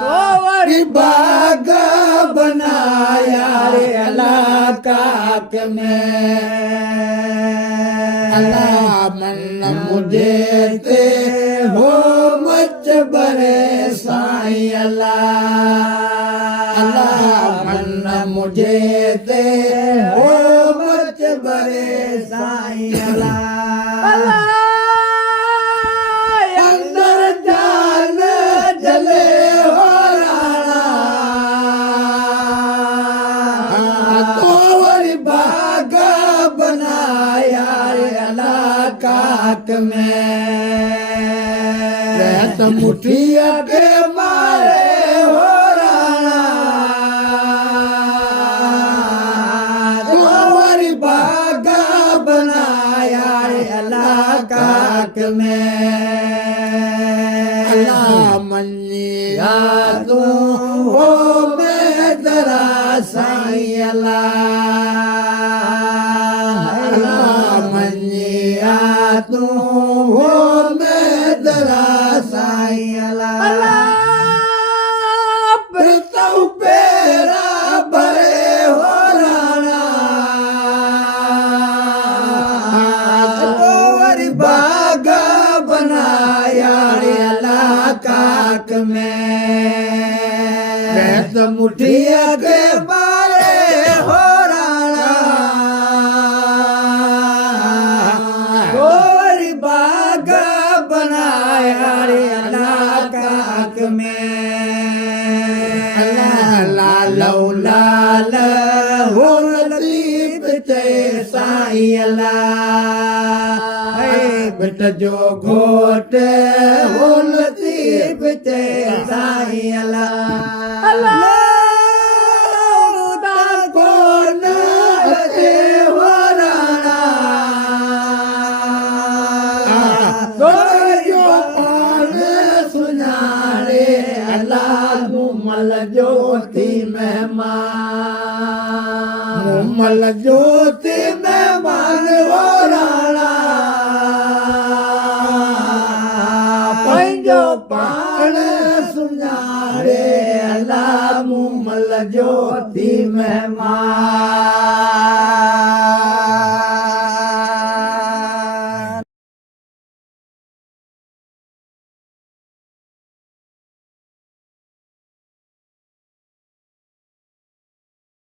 तो वरी बाग बनाया रे अल्लाह काक में अल्लाह मन मुझे ते हो मच बरे साईं अल्लाह मन मुझे ते हो मच बरे साईं अल्लाह अंदर जान जले हो राणा तो वरी बाग बनाया रे अल्लाह काक में मुठिया के मारे हो राणा तो वरी बाग बनाया रे अल्लाह काक में अल्लाह मनिया तू हो मैं जरा साईं अल्लाह मनिया तू हो मैं जरा साईं अल्लाह तू पेरा भरे हो राणा तो वरी बाग बनाया रे अल्लाह काक में मुठिया के मारे हो राणा तो वरी बाग बनाया रे अल्लाह काक में लाल लाल हो लतीफ ते साईं अल्लाह बेट जो घोट हो लतीफ ते साईं अल्लाह कौन ते हो राणा जो पान सुनारे अल्लाह मुमल ज्योति मेहमान मुमल ज्योति मेहमान हो राणा पंहिंजो पान सुञाणे अल्लाह मुमल ज्योति मेहमान